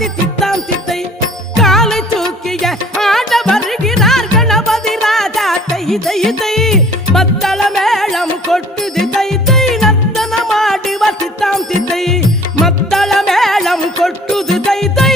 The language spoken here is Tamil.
கணபதி தித்தாம் தித்தை காலை தூக்கிய ஆட வருகிறார் கணபதி ராஜா தை தை தை மத்தள மேளம் கொட்டுது தை தை நர்த்தனமாடி தித்தாம் தித்தை மத்தள மேளம் கொட்டுது தை தை